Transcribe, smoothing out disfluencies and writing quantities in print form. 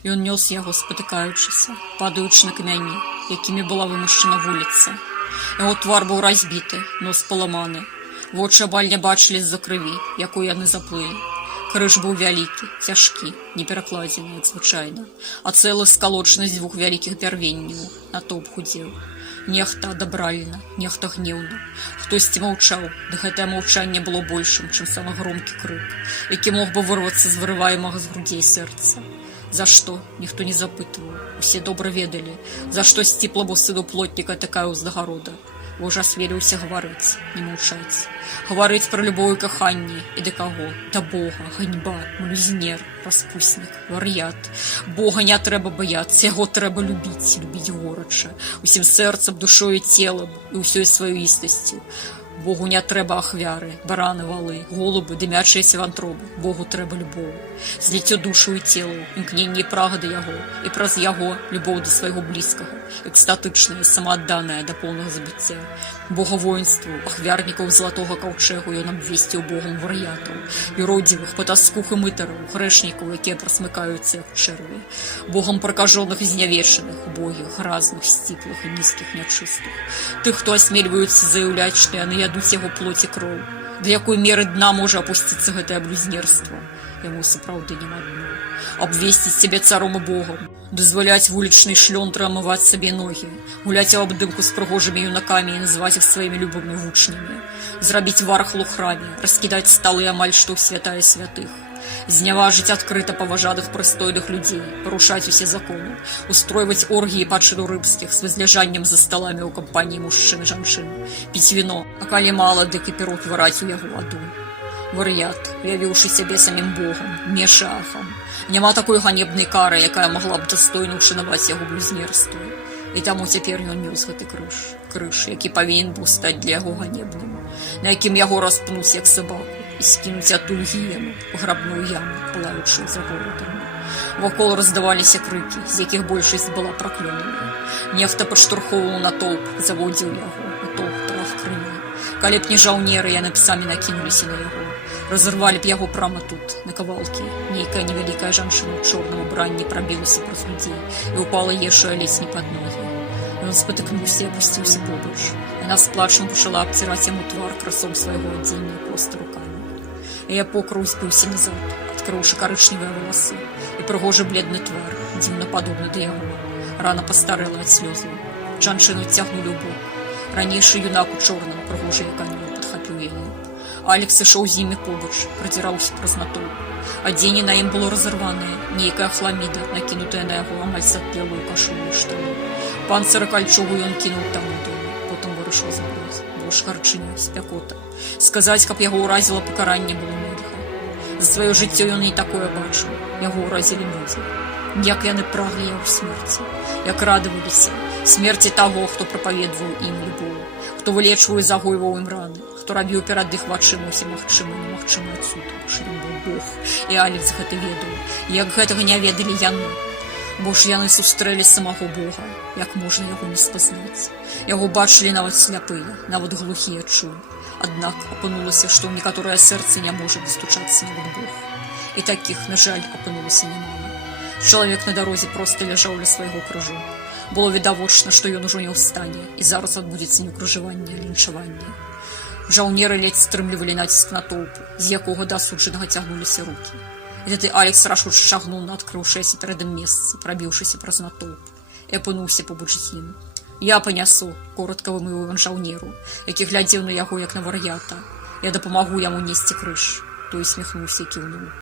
Ён нёс яго, спатыкаючыся, падаючы на камяні, якімі была вымушчана вуліца. Яго твар быў разбіты, нос паламаны. Вочы абаль не бачылі з-за крыві, якой яны заплылі. Крыж быў вялікі, цяжкі, не перакладзены, як звычайна, а цэлы скалочаны з двух вялікіх пярвенняў, натоўп худзеў. Нехта адабральна, нехта гнеўна. Хтосьці маўчаў, ды гэтае маўчанне было большым, чым самы громкі крык, які мог бы вырвацца з вырываемага з грудзей сэрца. За што? Ніхто не запытваў. Усе добра ведалі, за што сціплому сыну плотніка такая ўзнагарода. Божа асмеліўся гаварыць, не маўчаць. Гаварыць пра любоў і каханне, і да каго? Да Бога, ганьба, блюзнер, распуснік, вар'ят. Бога не трэба баяцца, яго трэба любіць, любіць горача, усім сэрцам, душою, целам і ўсёй сваёй істасцю. Богу не трэба ахвяры, бараны, валы, голубы, дымячыя сівантробы. Богу трэба любоў. Зліццё душу і целу, імкненне і прага да яго, і праз яго любоў да свайго блізкага, экстатычная, самаадданая да поўнага забыцця. Бога воінству, ахвярнікаў залатога каўчэгу ён абвесціў Богам вар'ятаў, юродзівых, патаскух і мытараў, грэшнікаў, якія прасмыкаюцца, як чэрві. Богам пракажоных і знявечаных, убогіх, гразных, сціплых і нізкіх, нячыстых. Тых, хто асмельваюцца заяўляць, што яны ядуць яго плоць і кроў. Да якой меры дна можа апусціцца гэтае блюзнерства? Яму сапраўды няма дна. Абвесціць сябе царом і Богам, дазваляць вулічнай шлёндры амываць сабе ногі, гуляць у абдымку з прыгожымі юнакамі і называць іх сваімі любымі вучнямі, зрабіць вархлу храме, раскідаць сталы амаль што ў святая святых, зняважыць адкрыта паважаных прыстойных людзей, парушаць усе законы, устройваць оргіі па чыну рыбскіх з возляжаннем за сталамі ў кампаніі мужчын і жанчын, піць віно, а калі мала, дык і перу твараць у яго аду. Вар'ят, уявіўшы сябе самім Богам, мешахам. Няма такой ганебнай кары, якая магла б дастойна ўшанаваць яго блюзнерства. І таму цяпер ён нёс гэты крыж, які павінен быў стаць для яго ганебным, на якім яго распнуць як сабаку і скінуць адтуль гіену, грабную яму, палаючую за горадам. Вакол раздаваліся крыкі, з якіх большасць была праклёнаная. Нехта падштурхоўваў натоўп, заводзіў яго, натоўп трах крыві. Калі б не жаўнеры, яны б самі накінуліся на яго. Разарвалі б яго прама тут, на кавалкі. Нейкая невялікая жанчына ў чорным убранні прабілася праз людзей і ўпала ешая ледзь не пад ногі. Ён спатыкнуўся і апусціўся побач. Яна з плачам пачала абціраць яму твар красом свайго адзення проста рукамі. Яе покрыў збыўся назад, адкрыўшы карычневыя валасы, і прыгожы бледны твар, дзіўна падобны да яго. Рана пастарэла ад слёзаў. Жанчыну цягнулі ў бок. Ранейшы юнак у чорным, прыгожы як анёл, падхапіў яе. Алекс ішоў з імі побач, прадзіраўся праз натоўп. Адзенне на ім было разарванае, нейкая хламіда, накінутая на яго амаль сапелую кашулю і штаны. Панцыр і кальчугу ён кінуў там у доме, потым вырашыў забраць. Бо ж гарчыня, спякота. Сказаць, каб яго ўразіла пакаранне, было нельга. За сваё жыццё ён не такое бачыў. Яго ўразілі людзі. Як яны праглі яго смерці, як радаваліся смерці таго, хто прапаведваў ім любоў, хто вылечваў і загойваў ім раны, хто рабіў перад іх вачыма ўсе магчымы і немагчымыя цуды, што ён быў Бог, і Алекс гэта ведаў, як гэтага не ведалі яны. Бо ж яны сустрэлі самого Бога, як можна яго не спазнаць. Яго бачылі нават сляпыя, нават глухія чулі. Аднак апынулася, што ў некаторае сэрца не можа дастучацца нават Бог. І такіх, на жаль, апынулася нямала. Чалавек на дарозе проста ляжаў ля свайго крыжу. Было відавочна, што ён ужо не ў стане, і зараз адбудзецца не крыжаванне, а лінчаванне. Жаўнеры ледзь стрымлівалі націск натоўпу, з якога да асуджанага цягнуліся рукі. І тады Алекс рашуча шагнуў на адкрыўшыяся перад ім месца, прабіўшыся праз натоўп, і апынуўся побач з ім. «Я панясу», — коротка вымовіў ён жаўнеру, які глядзеў на яго як на вар'ята. «Я дапамагу яму несці крыж». Той сміхнуўся і кіўнуў.